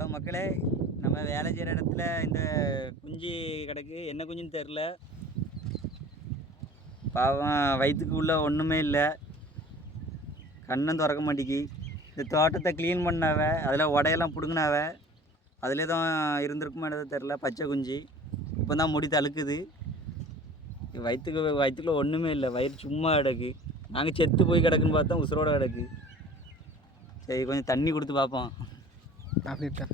Hello மக்களே, நம்ம வேலை செய்கிற இடத்துல இந்த குஞ்சு கிடக்கு. என்ன குஞ்சுன்னு தெரில. பாவம் வயிற்றுக்கு உள்ள ஒன்றுமே இல்லை, கண்ணும் திறக்க மாட்டேங்கி. இந்த தோட்டத்தை க்ளீன் பண்ணாவ, அதில் உடையெல்லாம் பிடுங்கினாவ, அதிலே தான் இருந்திருக்குமா என்னது தெரில. பச்சை குஞ்சு இப்போ தான் முடி தழுக்குது. வயிற்றுக்குள்ளே ஒன்றுமே இல்லை, வயிறு சும்மா கிடக்கு. நாங்கள் செத்து போய் கிடக்குன்னு பார்த்தோம், உசுரோடு கிடக்கு. சரி, கொஞ்சம் தண்ணி கொடுத்து பார்ப்போம். அப்படின்ட்டா.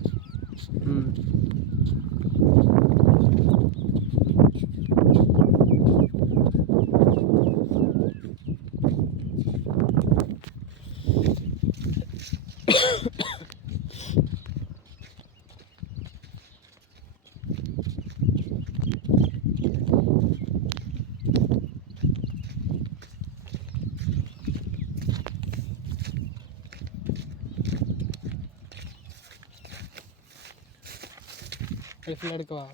ஃபுல்லாக எடுக்கவா?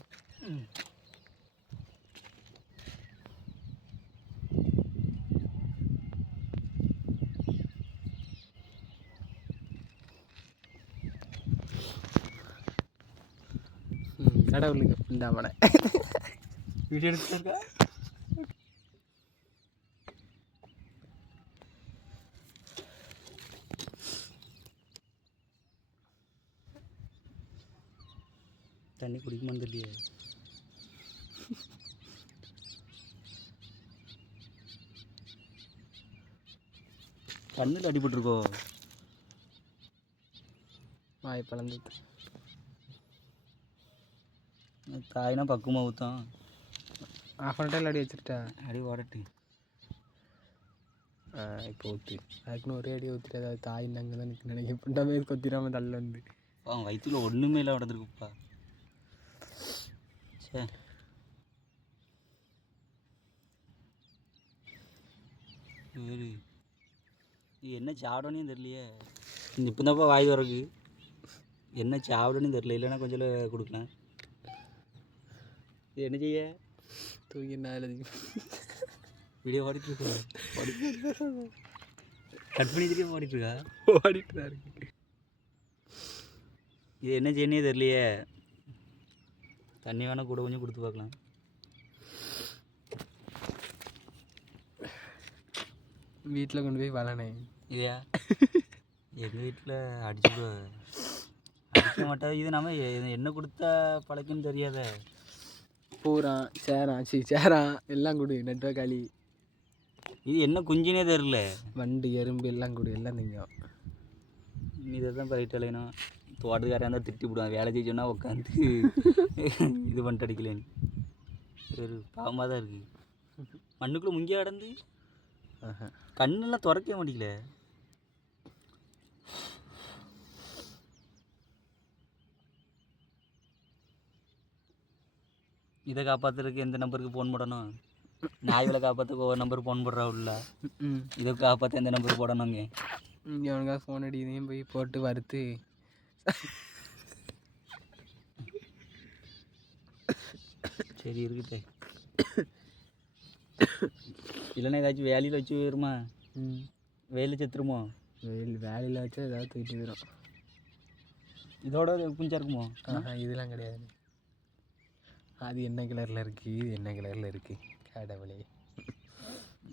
கடவுளுக்கு இந்த மடை வீடியோ எடுத்துருக்கா? தண்ணி குடிக்குமான்னு தெரியலையே. கண்ணில் அடிபட்டுருக்கோ? வாய் பழந்துட்டு தாய்னா பக்குவமாக ஊற்றும். ஆஃப் அன் டைல் அடி வச்சுருட்டா. அடி ஓடட்டு. இப்போ ஊற்றி அதுக்குன்னு ஒரே அடி ஊற்றிட்டு அதாவது தாய் அங்கே தான் நிற்க நினைக்க இப்படிமே கொத்திடாமல் தள்ள வந்து அவன் வயிற்றுல ஒன்றுமே இல்லை உடந்துருக்குப்பா. சே, இது என்ன சாப்பிடணும் தெரியலையே. இப்போ தான்ப்பா வாய் வரக்கு. என்ன சாப்பிடணும் தெரியல, இல்லைன்னா கொஞ்சம் கொடுக்கலாம். இது என்ன செய்ய? தூக்கி அதில் வீடியோ ஓடிட்டுருக்கா? கட் பண்ணி திரும்பி ஓடிட்டுருக்கா? ஓடிட்டு தான் இருக்கு. இது என்ன செய்யனே தெரியலையே. தண்ணி வேணால் கூட கொஞ்சம் கொடுத்து பார்க்கலாம். வீட்டில் கொண்டு போய் வளனே இல்லையா? எங்கள் வீட்டில் அடிச்சு அடிக்க மாட்டா. இது நம்ம என்ன கொடுத்தா பழக்குன்னு தெரியாத. பூரா சேரான் எல்லாம் கொடு. நெட்வொர்க்காளி இது என்ன குஞ்சுனே தெரில. வண்டு எறும்பு எல்லாம் கொடு, எல்லாம் திங்கும். இதை தான் பயிட்டு அலையணும். தோட்டத்துக்காரன் இருந்தால் திட்டி விடுவான். வேலை செஞ்சோன்னா உட்காந்து இது பண்ணிட்டு அடிக்கலேன்னு. ஒரு பாவமாக தான் இருக்குது. மண்ணுக்குள்ளே முங்கிய கடந்து கண்ணெல்லாம் திறக்க மாட்டேங்கல. இதை காப்பாற்றுறதுக்கு எந்த நம்பருக்கு ஃபோன் போடணும்? நாய்களை காப்பாற்றுக்கு ஒவ்வொரு நம்பருக்கு ஃபோன் போடுறா உள்ள. இதை காப்பாற்ற எந்த நம்பருக்கு போடணுங்க? எவனுக்காக ஃபோன் அடிக்கையும் போய் போட்டு வறுத்து சரி இருக்கட்டே. இல்லைன்னா ஏதாச்சும் வேலையில் வச்சு போயிருமா? வெயிலில் செத்துருமோ? வேலையில் வச்சா ஏதாவது தூக்கிட்டு போயிடும். இதோட குஞ்சா இருக்குமோ? இதெல்லாம் கிடையாது. அது என்ன கலரில் இருக்குது, இது என்ன கலரில் இருக்குது? கடவுளே.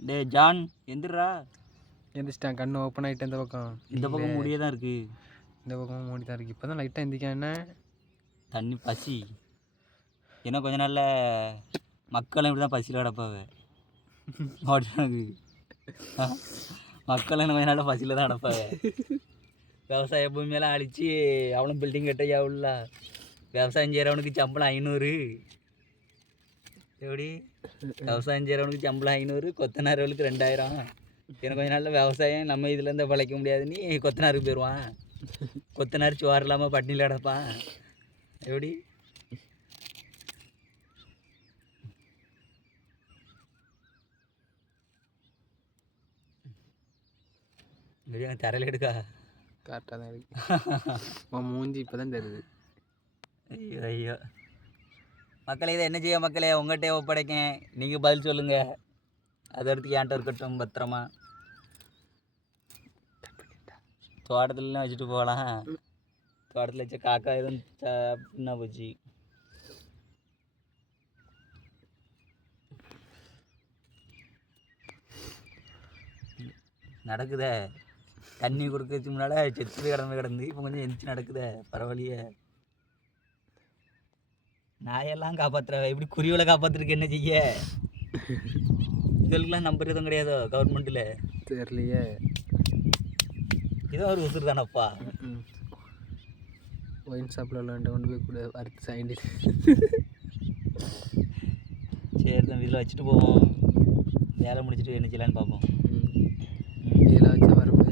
டே ஜான், எந்திரா. எந்திரிச்சிட்டான். கண்ணு ஓப்பன் ஆகிட்டு இந்த பக்கம். இந்த பக்கம் மூடியே தான் இருக்குது. இந்த பக்கம் மூடி தான் இருக்குது. இப்போ தான் லைட்டாக எந்திரிக்கா. என்ன தண்ணி பசி. ஏன்னா கொஞ்ச நாளில் மக்களும் இப்படி தான் பசியில் கிடப்பாவே. ஓடினாங்க மக்களும் கொஞ்ச நாளில் பசியில் தான் கிடப்பாவே. விவசாய பூமியெல்லாம் அழித்து அவனும் பில்டிங் கட்ட எவ்வளோ. விவசாயம் செய்கிறவனுக்கு சம்பளம் 500. எப்படி? விவசாயம் செய்கிறவனுக்கு சம்பளம் 500, கொத்தனார்களுக்கு 2000. எனக்கு கொஞ்ச நாளில் விவசாயம் நம்ம இதுலேருந்து பழைக்க முடியாதுன்னு கொத்தனாருக்கு போயிடுவான். கொத்தனார் சோறு இல்லாமல் பட்டினியில் கிடப்பான். எப்படி? எப்படி தரையில் எடுக்கா? கரெக்டாக தான் இருக்கு. மூஞ்சி இப்போ தான் தருது. ஐயோ ஐயோ மக்களே, இதை என்ன செய்ய மக்களே? உங்கள்கிட்ட ஒப்படைக்கேன், நீங்கள் பதில் சொல்லுங்கள். அதை எடுத்து ஏன்ட்ட இருக்கட்டும் பத்திரமா. தோட்டத்துலலாம் வச்சுட்டு போகலாம். தோட்டத்தில் வச்ச காக்கா எதுவும் சாப்பிட்னா போச்சு. நடக்குதே தண்ணி கொடுக்கறதுக்கு முன்னால் செத்து கிடந்து இப்போ கொஞ்சம் எந்திரிச்சு நடக்குதே பரவாயில்லையே. நாயெல்லாம் காப்பாற்றுற இப்படி குருவிகளை காப்பாற்றுறதுக்கு என்ன செய்ய? இதுக்கெல்லாம் நம்பர் எதுவும் கிடையாதோ கவர்மெண்ட்டில்? தெரியலையே. இதோ ஒரு உசுறு தானப்பா. ஒயின் ஷாப்பில் விளாண்ட கொண்டு போய் கூட அறுத்து சாய்ண்டி. சரி தான் இதில் வச்சுட்டு போவோம். வேலை முடிச்சுட்டு என்ன செய்யலான்னு பார்ப்போம். இதில் வச்சா வரும்போது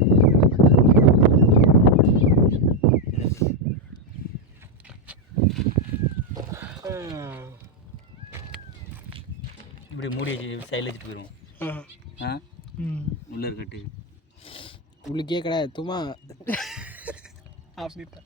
இப்படி மூடி வச்சு சைடில் வச்சுட்டு போயிடுவோம். ஆ உள்ளே இருக்கட்டு உள்ளுக்கே கிடையாது தும்மா அப்படின்ட்டா.